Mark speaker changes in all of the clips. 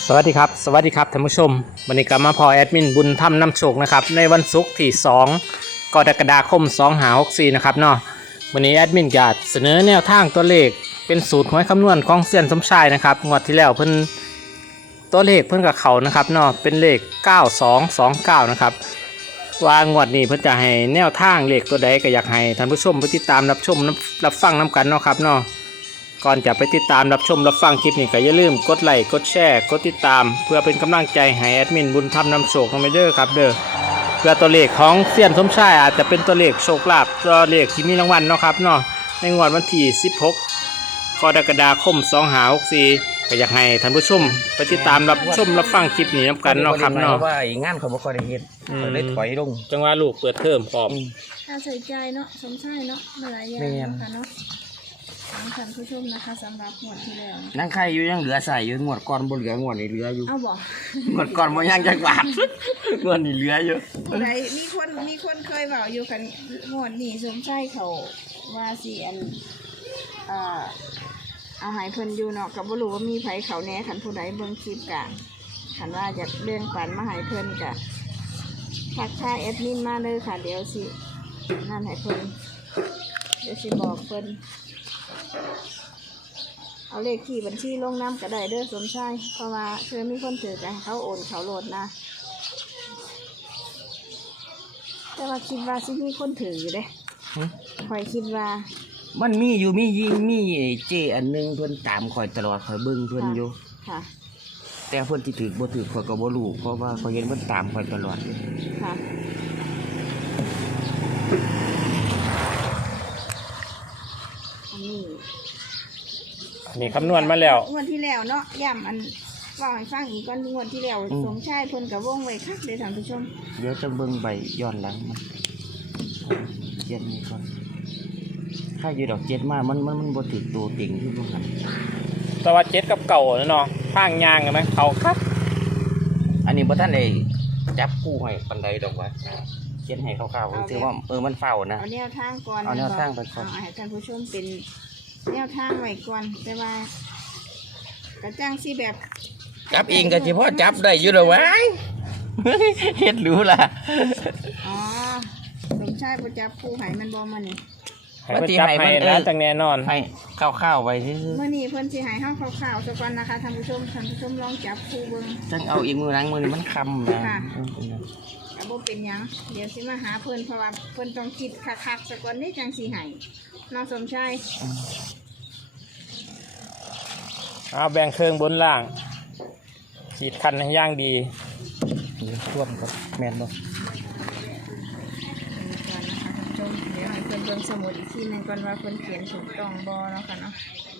Speaker 1: สวัสดีครับท่านผู้ชมวันนี้กลับมาพอแอดมินบุญธรรมนำโชคนะครับในวันศุกร์ที่2กรกฎาคม2564นะครับเนาะวันนี้แอดมินจะเสนอแนวทางตัวเลขเป็นสูตรหวยคำนวณของเซียนสมชายนะครับงวดที่แล้วเพิ่นตัวเลขเพิ่นกับเขานะครับเนาะเป็นเลข9229นะครับว่างวดนี้เพิ่นจะให้แนวทางเลขตัวใดก็อยากให้ท่านผู้ชมไปติดตามรับชมรับฟังน้ำกันเนาะครับเนาะก่อนจะไปติดตามรับชมรับฟังคลิปนี้ก็อย่าลืมกดไลค์กดแชร์กดติดตามเพื่อเป็นกำลังใจให้แอดมินบุญธรรมนำโชคกันไปเด้อครับเด้อเพื่อตัวเลขของเซียนสมชายอาจจะเป็นตัวเลขโชคลาภตัวเลขที่มีรางวัลเนาะครับเนาะในงวดวันที่16กรกฎาคม2564ก็อยากให้ท่านผู้ชมไปติดตามรับชมรับฟังคลิปนี้นำกันเนาะครับเนาะ
Speaker 2: ว่างานเขาบ่ค่อยได้เฮ็ดเลยถอยลง
Speaker 1: จังหวะลูกเปิดเทอมพร้อม
Speaker 3: น่าใส่ใจเนาะสมชายเนาะหลายอย่างนะคะเนาะท่านผู้ชมนะคะสำหรับงวดที่แล้ว
Speaker 2: นั่งใครอยู่ยังเหลือใส่อยู่งวดก่อนบ่เหลืองวดนี้เหลืออยู่
Speaker 3: เอาบ่
Speaker 2: งวดก่อนบ่ยังจักบาทงวดนี้เหลืออยู่
Speaker 3: ไหนมีคนเคยเว้าอยู่กันงวดนี้สมชายเขาว่าสิอันเอาให้เพิ่นอยู่เนาะก็บ่รู้ว่ามีไผเขาแหน่คันผู้ใดเบิ่งคลิปกะคันว่าอยากเรื่องปันมาให้เพิ่นกะทักทายแอดมินมาเลยค่ะเดี๋ยวสินั่นให้เพิ่นเดี๋ยวสิบอกเพิ่นเอาเลขที่บัญชีลงน้ำก็ได้เด้อสมชายเพราะว่าเคยมีคนถือกันเขาโอนเขาโหลดนะแต่ว่าคิดว่าสิมีคนถืออยู่เด้คอยคิดว่า
Speaker 2: มันมีอยู่มียิงมีเจอันนึงเพิ่นตามข่อยตลอดข่อยเบิ่งเพิ่นอยู่
Speaker 3: ค่ะ
Speaker 2: แต่เพิ่นสิถือบ่ถือข่อยก็บ่รู้เพราะว่าข่อยเห็นเพิ่นตามข่อยตลอด
Speaker 3: ค่ะ
Speaker 1: นี่คำนวณมาแล้ว
Speaker 3: งวดที่แล้วเนาะย้ำอันว่าให้ฟังอีกก่อนงวดที่แล้วสมชายเพิ่นกับวงไว้คักเด้อท่านผู้ชม
Speaker 2: เดี๋ยวจะเบิ่งใบย้อนหลังมันเขียนนี่ก่อนถ้าอยู่ดอกเจ็ดมามันบ่ถือตัวติ่งที่บ่คั่น
Speaker 1: แต่ว่า7กับเก่าเนาะทางยางกันมั้ยเขาครับ
Speaker 2: อันนี้บ่ทันได้จับคู่ให้ปานใดดอกว่าเขียนให้คร่าวๆถือว่ามันเฝ้านะ
Speaker 3: เอาแนวทางก่อน
Speaker 2: เอาแนวทางไปก่อน
Speaker 3: ให้ท่านผู้ชมเป็นแนวทางไว้ก่อนแต่ว่ากระจ้างสิแบบ
Speaker 2: จับเองก็สิพอจับได้อยู่ดอกวะเฮ็ดรู้ล่ะ
Speaker 3: อ๋อสมชายบ่จับคู่ให้มันบ่มื้อนี้
Speaker 1: ให้เพิ่นจับให้แล้วจังแน่นอน
Speaker 2: ให้ข้าวๆไว้ซื่อ
Speaker 3: มื้อนี้เพิ่นสิให้เฮาข่าวๆซะก่อนนะคะท่านผู้ชมลองจับคู่เบิ่ง
Speaker 2: จังเอาอีกมื้อหลังมื้อนี้มันค่ำนะ
Speaker 3: ก็บ่เป็นหยังเดี๋ยวสิมาหาเพิ่นเพราะว่าเพิ่นต้องคิดคักๆซะก่อนนี่จังสิให้น้องสมชาย
Speaker 1: เอาแบ่งเครื่องบนล่างขีดคันให้ย่างดี
Speaker 2: ท่วมกับแม่นบ่
Speaker 3: เดี๋ยวให้เพิ่นเบิ่งสมุดอีกทีนึงก่อนว่าเพิ่นเขียนถูกต้องบ่เนาะค่ะเนาะ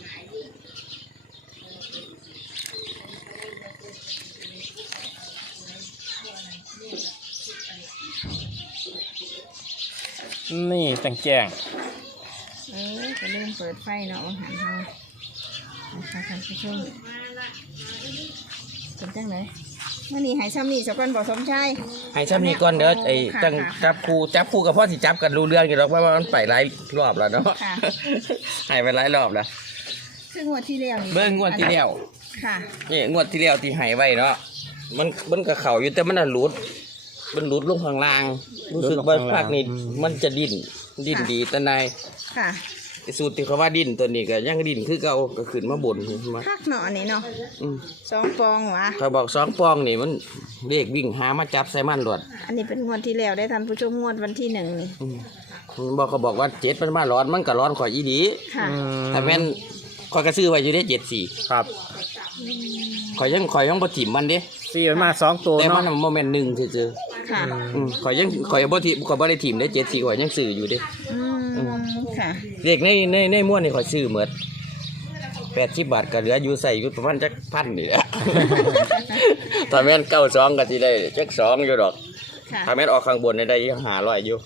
Speaker 1: นี่แจ้ง
Speaker 3: จะเริ่มเปิดไฟเนาะอาหารเฮานะคะท่านผู้ชมเป็นจังได๋มื้อนี้ให้ซ้ำนี่ซะก่อนบ่สมชาย
Speaker 2: ให้ซ้ำนี่ก่อนเด้อไอ้จังจับคู่กับพ่อสิจับกันรู้เรื่องอยู่ดอกว่ามันไปหลายรอบแล้วเนาะให้ไปหลายรอบแล้ว
Speaker 3: คืองวดที่แล้วนี่
Speaker 2: เบิ่งงวดที่แล้ว
Speaker 3: ค่ะ
Speaker 2: นี่งวดที่แล้วที่ให้ไว้เนาะมันก็เข้าอยู่แต่มันน่ะหลุดลงข้างล่างรู้สึกว่าภาคนี้มันจะดิ้นดีแต่ใน
Speaker 3: ค่ะ
Speaker 2: สูตรที่เขาว่าดิ้นตัวนี้ก็ยังดิ้นคือเก่าก็ขึ้นมาบน
Speaker 3: มาคักเนาะอันนี้เนาะ2 ปองหวะ
Speaker 2: เขาบอก2 ปองนี่มันเลขวิ่งหามาจับใส่มันหลด
Speaker 3: อันนี้เป็นงวดที่แล้วได้ท่านผู้ชมงวดวันที่1นี่
Speaker 2: เขาบอกว่า7มันมาร้อนมันก็ร้อนข่อยอีดี
Speaker 3: ค่ะ
Speaker 2: แต่แม่นข่อยก็ซื้อไว้อยู่ได้74
Speaker 1: ครับ
Speaker 2: ข่อยยังบ่ถิ่มมันเด้
Speaker 1: 4มันมา2ตัวเนาะ
Speaker 2: แต่มันบ่แม่น1ซื่อ
Speaker 3: ๆค่ะ
Speaker 2: ข่อยบ่ถิ่มข่อยบ่ได้ถิ่มได้74ข่อยยังซื้ออยู่เด้
Speaker 3: ค่ะ
Speaker 2: เลขในม้วนนี่ข่อยซื้อหมด80 บาทก็เหลืออยู่ใส่อยู่ประมาณจักพันนี่แหละถ้าแม่น92ก็สิได้จัก2อยู่ดอกถ้าแม่นออกข้างบนได้ยัง500อยู่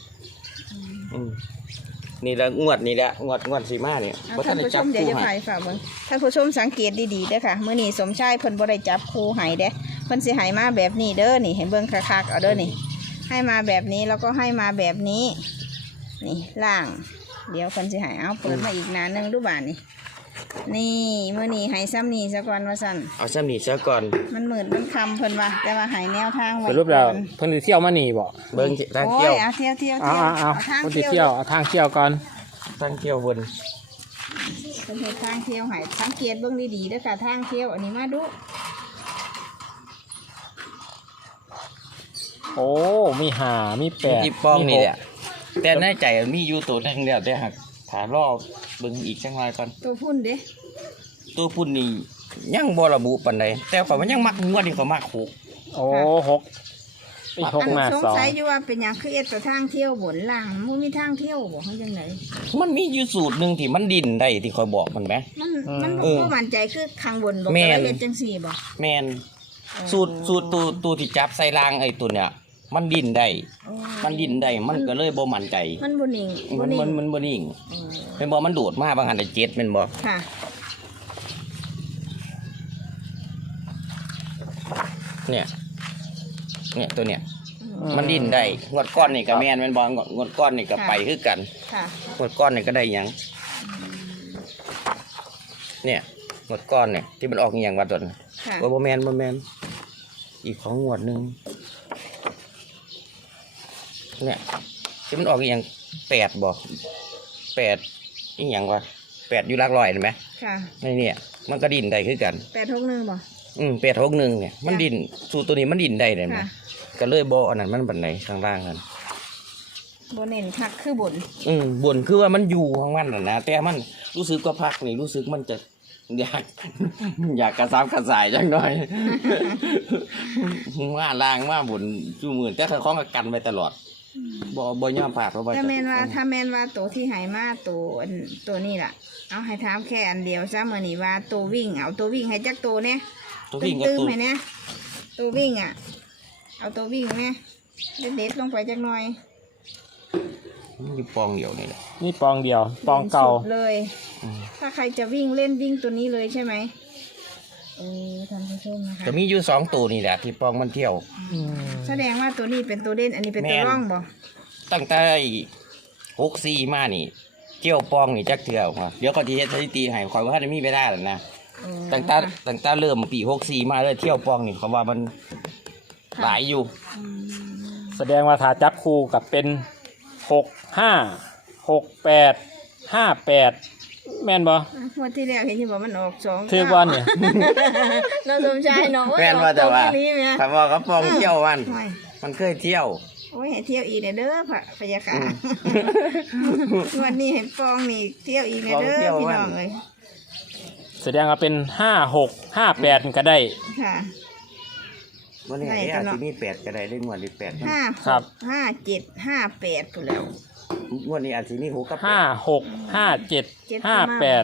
Speaker 2: นี่ละงวดนี่แหละงวดสิมาเนี่ย
Speaker 3: ท่านผู้ชมเดี๋ยวจะถ่ายฝากเบิ่งท่านผู้ชมสังเกตดีๆเด้อค่ะมื้อนี้สมชายเพิ่นบ่ได้จับคู่ให้เด้เพิ่นสิให้มาแบบนี้เด้อนี่ให้เบิ่งคักๆเอาเด้อนี่ให้มาแบบนี้แล้วก็ให้มาแบบนี้นี่ล่างเดี๋ยวเพิ่นสิให้เอาเปิดมาอีกหน้านึงดูบาดนี่นี่มื้อนี้ให้ซ้ำนี่ซะก่อนว่าซั่น
Speaker 2: เอาซ้ำนี่ซะก่อน
Speaker 3: มันมืดมันค่ำเพิ่นว่าแต่ว่าให้แนวทางไว้
Speaker 1: สรุปแล้ว
Speaker 3: ก่อน
Speaker 1: เพิ่นสิเที่ยวมานี่บ่
Speaker 2: เบิ่งทาง
Speaker 3: โอ้
Speaker 2: เที่ย
Speaker 3: ยว เอาเที่ยวเที่ยว
Speaker 1: เอา
Speaker 3: เที่ยว
Speaker 1: เอา
Speaker 3: ทาง
Speaker 1: เพิ่นสิ
Speaker 3: เที่
Speaker 1: เที่
Speaker 3: ย
Speaker 1: ยว วเอาทางเที่ยวก่อน
Speaker 2: ทางเที่ยวบน
Speaker 3: เพิ่นเฮ็ดทางเที่ยวให้สังเกตเบิ่งดีๆเด้อค่ะทางเที่ยวอันนี้มาดู
Speaker 1: โอ้มีห้ามีแปด
Speaker 2: ที่ป้อง
Speaker 1: มี
Speaker 2: นี่
Speaker 1: หก
Speaker 2: แหละแต่ในใจมันมีอยู่ตัวหนึงแล้วแต่หากถารอเบิ่งอีกจังหน่อยก่อน
Speaker 3: ตัวพุ่นเด้
Speaker 2: ตัวพุ่นนี่ยังบ่ระบุปานใดแต่ข่อยมันยังมักงวดนี่ข่อยมัก6
Speaker 1: โอ้หกอีกหก
Speaker 3: อัน
Speaker 1: มา
Speaker 3: สง
Speaker 1: สอง
Speaker 3: สัยอยู่ว่าเป็นหยังคือเอ็ดแต่ทางเที่ยวบนล่างมันมีทางเที่ยวบ่เฮาจังได๋
Speaker 2: มันมีอยู่สูตรหนึงที่มันดิ้นได้ที่ข่อยบอกมันแหม
Speaker 3: มันบ่มั่นใจคือข้างบนบ่
Speaker 2: แม่
Speaker 3: ก็
Speaker 2: น
Speaker 3: เฮ็ดจังซี่บ่
Speaker 2: แม่นสูตรตัวที่จับใส่รางไอ้ตัวเนี่ยมันดิ้นได้
Speaker 3: โอ้
Speaker 2: มันดิ้นได้มันก็เลยบ่มั่นใจ
Speaker 3: มันบ่นิ่ง
Speaker 2: มันบ่นิ่ง
Speaker 3: อืม
Speaker 2: เป็นบ่มันโดดมาบางหันได้7แม่นบ่
Speaker 3: ค่ะ
Speaker 2: เนี่ยตัวเนี่ยมันดิ้นได้งวดก้อนนี่ก็แม่นแม่นบ่งวดก้อนนี่ก็ไปคือกัน
Speaker 3: ค่ะ
Speaker 2: งวดก้อนนี่ก็ได้หยังเนี่ยงวดก้อนเนี่ยที่มันออกอหย่างว่าตัวนั้น
Speaker 3: ค่ะ
Speaker 2: บ่แม่นอีกของงวดหนึงเนี่ยที่มันออกอหย่าง8บ่8อีหยังวะ8อยู่หลักร้อยเห็นไหม
Speaker 3: ค่ะ
Speaker 2: ในเนี่ยมันก็ดิ้นได้คือกัน
Speaker 3: 861บ่
Speaker 2: 861เนี่ยมันดิ้นสูตรตัวนี้มันดิ้นได้เลยไหม
Speaker 3: ค่ะ
Speaker 2: ก็เลยบ่อันนั้นมันบันไหนข้างล่างนั้น
Speaker 3: บ่เน้นคักคือบน
Speaker 2: บ่นคือว่ามันอยู่ของมันน่ะนะแต่มันรู้สึกว่าพักนี่รู้สึกมันจะอยาก อยากกระซับกระส่ายจังหน่อย ว่าล่างว่าบ่นจู่มือแต่เขาของกันไปตลอดบ่ยอมพลาดเพราะว่า
Speaker 3: ถ้าแม่นว่าตัวที่ให้มาตัวนี้ล่ะ เอาให้ถามแค่อันเดียวซะมื้อนี้ว่าตัววิ่งเอาตัววิ่งให้จักตัวแน่
Speaker 2: ตัววิ่งกับ
Speaker 3: ตื้ม
Speaker 2: ตัว
Speaker 3: ๆให้แน่ตัววิ่งอ่ะ เอาตัววิ่งแน่เด็ดๆลงไปจักหน่อย
Speaker 2: มันอยู่ปองเดียวนี่แหละ
Speaker 1: นี่ปองเดียวปองเก่า
Speaker 3: สุดเลย
Speaker 2: อืม
Speaker 3: ถ้าใครจะวิ่งเล่นวิ่งตัวนี้เลยใช่ไหมท่านผู้ชมนะคะ
Speaker 2: ก็มีอยู่2ตัวนี่แหละที่ปองมันเที่ยว
Speaker 3: แสดงว่าตัวนี้เป็นตัวเด่นอันนี้เป็นตัว
Speaker 2: แม่น
Speaker 3: ร่องบ่
Speaker 2: ตั้งแต่64มานี่เที่ยวปองนี่จักเที่ยวมาเดี๋ยวก็สิเฮ็ดสถิติให้ข่อยว่าถ้ามีเวลาแล้วนะ ตั้งแต่เริ่มปี64มาเลยเที่ยวปองนี่เขาว่ามันหลายอยู่
Speaker 1: แสดงว่าถ้าจับคู่กับเป็นหกห้าหกแปดห้าแปดแม่นบ่
Speaker 3: งวดที่แล้วเห็นอยู่ว่ามันออก2
Speaker 1: ถือว่าเนี่ย
Speaker 3: เราสมชายเนาะ
Speaker 2: แม่นว่าแต่ว่า
Speaker 3: ออกนี้แม่
Speaker 2: คำว่าเขาปองเที่ยวมัน
Speaker 3: โอ้ย
Speaker 2: มันเคยเที่ยว
Speaker 3: โอ้ยให้เที่ยวอีกเด้อพะยาค่ะวันนี้ให้ปองนี่เที่ยวอีกเด้อ
Speaker 2: ปองเที่ยว
Speaker 3: พี่
Speaker 2: วัน
Speaker 3: น้องเอ้ย
Speaker 1: แสดงว่าเป็นห้าหกห้าแปดก็ได้
Speaker 3: ค่ะ
Speaker 2: วันนี้
Speaker 3: ไหน
Speaker 2: ไอ้
Speaker 3: กั
Speaker 2: อาน
Speaker 3: เนาะ
Speaker 2: จจะมี8ก็ได้ได้งวดนี้8
Speaker 1: ครับ
Speaker 3: 5 7 5 8พุ่นแล้ว
Speaker 2: งวดนี้อาจจะมี6กับ
Speaker 1: ห้าหกห้าเจ็ด
Speaker 3: เจ็ด
Speaker 1: ห้าแปด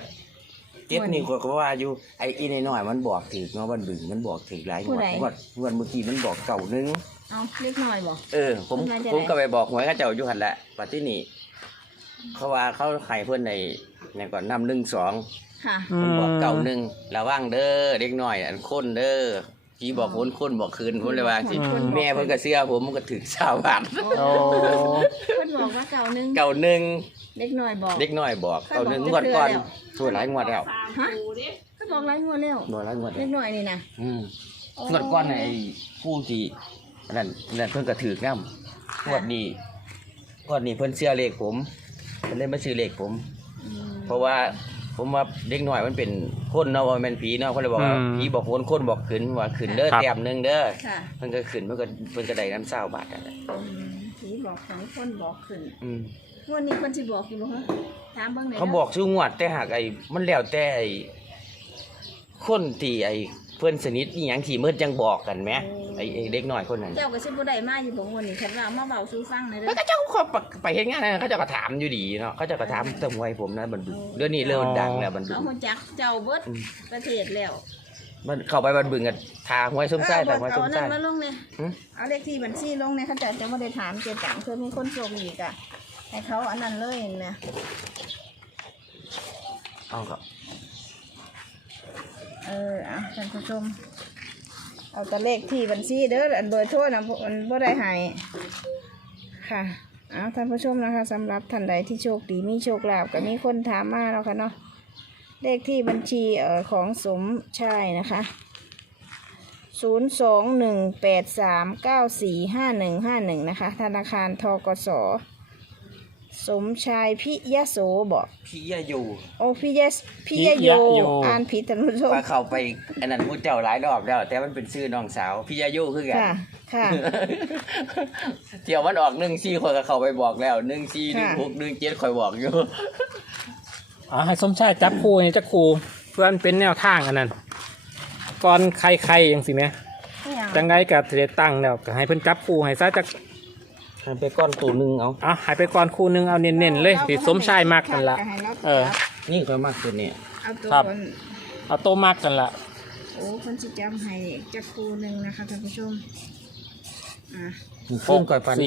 Speaker 2: 7นี่ก็ว่าอยู่ไอ้อีน้อยๆมันบอกถึกเนาะมันบึงมันบอกถึกหลายงวดงวดเมื่อกี้มันบอกเก่านึง
Speaker 3: เอาเล็กน้อยบ่
Speaker 2: ผม
Speaker 3: มันมาจากไหน
Speaker 2: ผมก็ไปบอกหวยเขาเจ้าอยู่หั่นแหละปัจจุบัดนี้เขาว่าเขาไข่เพิ่นในก่อนนำ1 2
Speaker 3: ค่ะ
Speaker 2: มันบอกเก่าหนึ่งระวังเด้อเด็กน้อยอันคนเด้อพี่บอกคนบอกคืนผมเลยว่าสิ
Speaker 3: คนบอก
Speaker 2: แม่เพิ่นก็เสื้อผมมันก็ถึกชาวบ้าน
Speaker 1: โอ้
Speaker 3: เพิ่นบอกว่าเก่าหนึง
Speaker 2: เก่าหนึ่ง
Speaker 3: เล็กน้อยบอก
Speaker 2: เด็กน้อยบอก
Speaker 3: ใคร
Speaker 2: เก่าหนึ่ง
Speaker 3: บอก
Speaker 2: งวดก่อน
Speaker 3: เทื่อแล้ว
Speaker 2: ช่วยหลายงวดแล้ว
Speaker 3: ฮะเพิ่นบอกหลายงวดแล้ว
Speaker 2: บ่หลายงวด
Speaker 3: เล็
Speaker 2: แล้
Speaker 3: ก
Speaker 2: ว
Speaker 3: น้อยนี่นะ
Speaker 2: งวดก่อนไอ้ผู้ที่นั่นเพิ่นก็ถือกนำงวดนี้เพิ่นเสื้อเลขผมเพิ่นเลยมาซื้อเลขผม เพราะว่าผมว่าเด็กน้อยมันเป็นคนเนาะว่ามันเป็นผีเนาะเขาเลยบอกว่าผีบอกคนบอกขึ้นว่าขึ้นเด้อแต้มหนึงเด้อ
Speaker 3: ค่ะ
Speaker 2: มันก็ขึ้นมันก็ได้น้ำ20 บาทอ่ะ
Speaker 3: ผีบอกสองคนบอกขึ้น
Speaker 2: อืม
Speaker 3: งวดนี้เพิ่นสิบอกอยู่บ่ฮะถามเบิ่งหน่อย
Speaker 2: เขาบอกชื่องวดแต่หากมันแล้วแต่คนที่เพื่อนสนิทอีหยังที่เมื่อจังบอกกันไหมไอ้เด็กน้อยคนนั้น
Speaker 3: เจ้าก็สิบ่ได้มาอยู่บ่งวดนี้คันว่ามาเว้าสู่ฟังหน่อยเด้อ
Speaker 2: แล้วก็เจ้าเขาไปเฮ็ดงานนะเขาเจะก็ถามอยู่ดีเนาะเขาเจะก็ถามเติมไว้ผมนะบันดุงเดี๋ยวนี้เริ่มดังแล้วบันดุ
Speaker 3: เขา
Speaker 2: ง
Speaker 3: ฮู้จักเจ้าเบิดประเทศแล้ว
Speaker 2: มันเข้าไปบันบึงกันทาหวยส้มไส้แต่หวย
Speaker 3: เอา
Speaker 2: ส้ม
Speaker 3: อัน
Speaker 2: ไส้
Speaker 3: นั้นมาลงเนี่ย
Speaker 2: หึ
Speaker 3: เอาเลขที่บัญชีลงเนี่ยเขาจะบ่ได้ถามเจตังเพื่อมีคนโชคอีกอ่ะให้เขาอันนั้นเลยนะ
Speaker 2: เอาครับ
Speaker 3: เอาท่านผู้ชมเอาแต่เลขที่บัญชีเด้ออันเบอร์โทรนะมันบ่ได้ให้ค่ะเอาท่านผู้ชมนะคะสำหรับท่านใดที่โชคดีมีโชคลาภก็มีคนถามมาแล้วค่ะเนาะเลขที่บัญชีของสมชายนะคะ02183945151นะคะธนาคารธกส.สมชายพิยโสบอก
Speaker 2: พี่ยาอยู่
Speaker 3: โอ้พิยโยอ่านผิดท่านผู้ชม
Speaker 2: ว่าเข้าไปอันนั้นมูเจ้าหลายรอบแล้วแต่มันเป็นชื่อน้องสาวพี่ยาอยู่คือกัน
Speaker 3: ค่ะค่ะ
Speaker 2: เที่ยวมันออก14ข่อยก็เข้าไปบอกแล้ว141617ข่อยบอกอยู่
Speaker 1: ให้สมชายจับคู่ให้จักคู่เพื่อนเป็นแนวทางอันนั้นก่อนใครๆอย่างสิแม่จังไดก็สิได้ตั้งแล้วก็ให้เพิ่นจับคู่ให้ซะจัก
Speaker 2: ไปก้อนตัวหนึงเอา
Speaker 1: ให้ไปก่อนคู่หนึงเอาเน้นๆเลยที่สมชายมักกันละเออ
Speaker 2: นี่ข่อยมักตัวนี้
Speaker 3: เอาตัว
Speaker 1: ครับ
Speaker 3: คน
Speaker 1: เอาโตมักกันละ
Speaker 3: โอ้คนสิจำให้จักครูหนึ่งนะคะท่านผู้ชมอ่ะ
Speaker 2: ขึ้นข่อยฟัน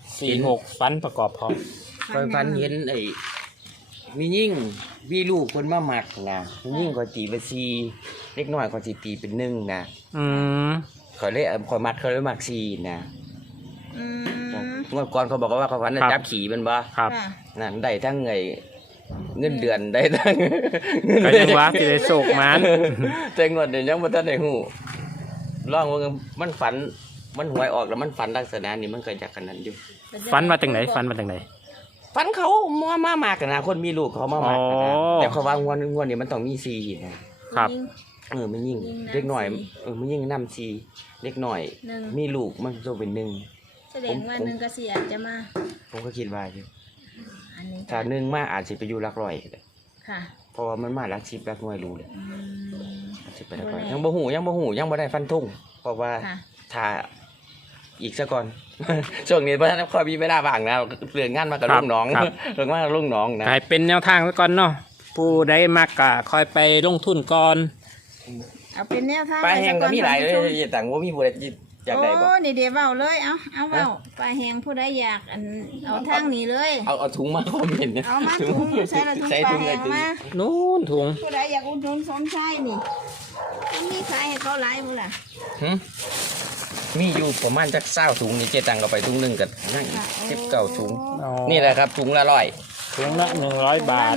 Speaker 1: 4 ฟันประกอบพร้อม
Speaker 2: ข่อยฟันเห็นไอ้มียิ่งมีลูกคนมาหมักนะมียิ่งข่อยตีเป็น4เล็กน้อยข่อยสิตีเป็น1นะ
Speaker 1: อืม
Speaker 2: ข่อยมัก4นะ
Speaker 3: อืม
Speaker 2: เมื่อก่อนเขาบอกว่าเขาพันจับขี่มันบ่
Speaker 1: ครับ
Speaker 3: ค่ะ
Speaker 2: นั่นได้ทั้งเงินเดือนได้ทั้ง
Speaker 1: ก็ยังว่าสิได้โชคมัน
Speaker 2: แต่งวดเดี๋ยวยังบ่ทันได้ฮู้ลองว่ามันฝันมันหวยออกแล้วมันฝันลักษณะนี้มันก็จะขนาดอยู่
Speaker 1: ฟันมาจากไหนฟันมาจากไหน
Speaker 2: ฝันเขามามากนะคนมีลูกเขามามาก
Speaker 1: อ๋
Speaker 2: นะ
Speaker 1: อ
Speaker 2: แต่เขาว่างวดนี้มันต้องมี4นะครับ มันยิ่งเล็กน้อยมันยิ่งนำ4เล็กน้อย
Speaker 3: หนึ่ง
Speaker 2: มีลูกมันต้องเป็น1
Speaker 3: แสดงว่าหนึ่งกษีอาจจะมา
Speaker 2: ผมก็คิดว่าอยู่
Speaker 3: อันนี้
Speaker 2: ถ้า1มาอาจสิไปอยู่หลักร้อย
Speaker 3: ค่ะ
Speaker 2: เพราะว่ามันมาหลัก10หลักหน่วยรู้เลย
Speaker 3: อืม
Speaker 2: สิไปหลักร้อยยังบ่ฮู้ยังบ่ได้ฟันธงเพราะว่า
Speaker 3: ค่ะ
Speaker 2: ถ้าอีกซะก่อน ช่วงนี้เพราะฉะนั้นค่อยมีเวลาว่างนะเรื่องงานมากับลูกน้อง
Speaker 1: ครับ
Speaker 2: เรื่องงานกับลูกน้องนะ
Speaker 1: ให้เป็นแนวทางไว้ก่อนเนาะผู้ใดมักก็คอยไปลงทุนก่อน
Speaker 3: เอาเป็นแนวทาง
Speaker 2: ปลาแห้งก็มีหลายเลย
Speaker 3: ท่านผู้ชม
Speaker 2: ต่างว่ามีผู้ใดอยากได้บ่
Speaker 3: โอ้นี่เดี๋ยวเว้าเลยเอาเว้าปลาแหงผู้ใดอยากเอาทางนี้เลย
Speaker 2: เอาถุงมาคอมเมนต์นะ
Speaker 3: เอามาถุงใส่ละถุงปลาแหงมา
Speaker 1: นู้นถุง
Speaker 3: ผู้ใดอยากอุดหนุนสมชายนี่มันมีขายให้เขาหลายบ่ล่ะ
Speaker 2: หึมีอยู่ประมาณจัก20ถุงนี่เจตังก็ไปถุงหนึงก็นั่ง19ถุง
Speaker 1: อ๋อ
Speaker 2: นี่แหละครับถุงละ100
Speaker 1: ถุงละ100 บาท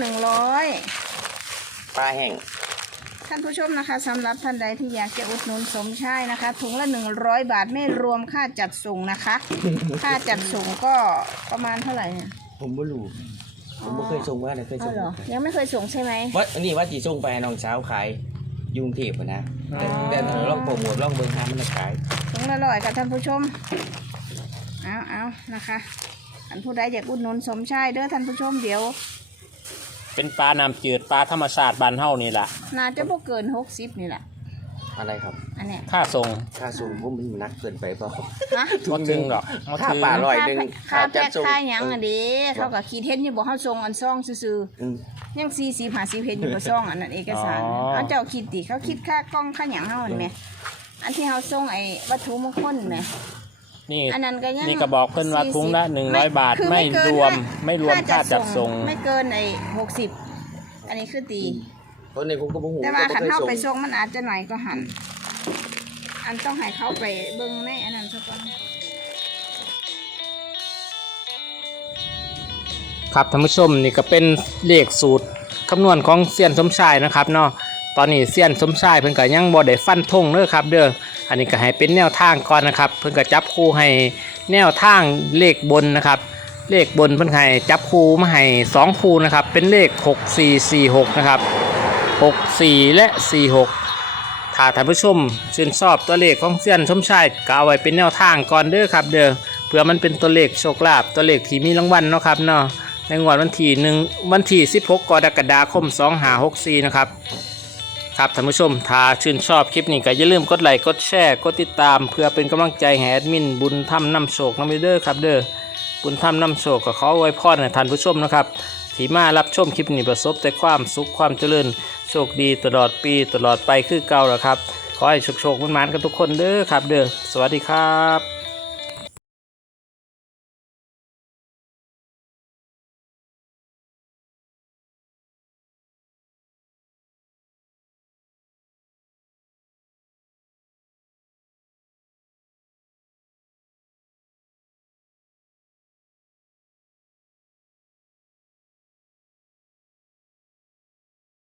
Speaker 3: 100
Speaker 2: ปลาแห้ง
Speaker 3: ท่านผู้ชมนะคะสำหรับท่านใดที่อยากจะอุดหนุนสมชายนะคะถุงละ100 บาทไม่รวมค่าจัดส่งนะคะ ค่าจัดส่งก็ประมาณเท่าไหร่เนี่ย
Speaker 2: ผมบ่รู้ผมบ่เคยส่งว่าได้เคย
Speaker 3: เอา
Speaker 2: ส่ง
Speaker 3: เหรอยังไม่เคยส่งใช่ไหม
Speaker 2: ว่านี่ว่าสิส่งไปให้น้องสาวขายอยุงเทพอะนะแต่ลองโปรโมทลองเบิ่งหามันจะขาย
Speaker 3: ถุงละ100ค่ะท่านผู้ชมเอานะคะท่านผู้ใดอยากอุดหนุนสมชายเด้อท่านผู้ชมเดี๋ยว
Speaker 1: เป็นปลาน้ำจืดปลาธรรมชาติบ้านเฮานี่ล่ะ
Speaker 3: น่าจะบ่เกิน60นี่แหละ
Speaker 2: อะไรครับ
Speaker 3: อันเนี้ย
Speaker 1: ค่าส่ง
Speaker 2: ค่าสูงผมมันนักเกินไปเปล่า
Speaker 3: ฮะ
Speaker 1: บ่ถึงหรอกบ่
Speaker 2: ค่า
Speaker 1: ถึง
Speaker 2: ปลาร้อยหนึง
Speaker 3: ค่า
Speaker 2: จั
Speaker 3: แพ็
Speaker 2: ด
Speaker 3: ค
Speaker 2: ส่ง
Speaker 3: ค่าหยังอ่ะเด้เขาก็คิดเห็นอยู่บ่เฮาส่งอันซองซื่อ
Speaker 2: อืม
Speaker 3: ๆยัง40 50เห็นอยู่บ่ซองอันนั้นเอกสารเอาเจ้าคิดติเขาคิดค่ากล้องค่าหยังเฮานี่แหมอันที่เฮาส่งไอ้วัตถุมงคลแหม
Speaker 1: นี่
Speaker 3: อันนั้นก็ยัง
Speaker 1: นี่ก็บอกเพิ่นว่าถุงละ100 บาท
Speaker 3: คือ
Speaker 1: ไม่
Speaker 3: เกิน
Speaker 1: รวมไม่รวมค่าจัดส่ง
Speaker 3: ไม่เกินไอ้60อันนี้คือตี
Speaker 2: เพราะในผมก็บ่ฮู้
Speaker 3: แต่ว่าขัน
Speaker 2: ก็บ่
Speaker 3: เข้า
Speaker 2: ค
Speaker 3: ไป
Speaker 2: ยส่ง
Speaker 3: ส่งมันอาจจะหน่อยก็หัน อันต้องให้เขาไปเบิ่งในอันนั้นซะก่อน
Speaker 1: ครับท่านผู้ชมนี่ก็เป็นเลขสูตรคำนวณของเซียนสมชายนะครับเนาะตอนนี้เซียนสมชายเพิ่นก็ยังบ่ได้ฟันธงเด้อครับเด้ออันนี้ก็ให้เป็นแนวทางก่อนนะครับ เพิ่นก็จับคู่ให้แนวทางเลขบนนะครับ เลขบนเพิ่นให้จับคู่มาให้2คู่นะครับเป็นเลข6446นะครับ64และ46ถ้าท่านผู้ชมชื่นชอบตัวเลขของเซียนสมชายก็เอาไว้เป็นแนวทางก่อนเด้อครับเด้อเพื่อมันเป็นตัวเลขโชคลาภตัวเลขที่มีรางวัลเนาะครับเนาะในงวดวันที่16 กรกฎาคม 2564นะครับครับท่านผู้ชมถ้าชื่นชอบคลิปนี้ก็อย่าลืมกดไลค์กดแชร์กดติดตามเพื่อเป็นกำลังใจให้แอดมินบุญธรรมนำโชคนำเด้อครับเด้อบุญธรรมนำโชคก็ขออวยพรให้ท่านผู้ชมนะครับที่มารับชมคลิปนี้ประสบแต่ความสุขความเจริญโชคดีตลอดปีตลอดไปคือเก่าแล้วครับขอให้โชคๆมันๆกันทุกคนเด้อครับเด้อสวัสดีครับ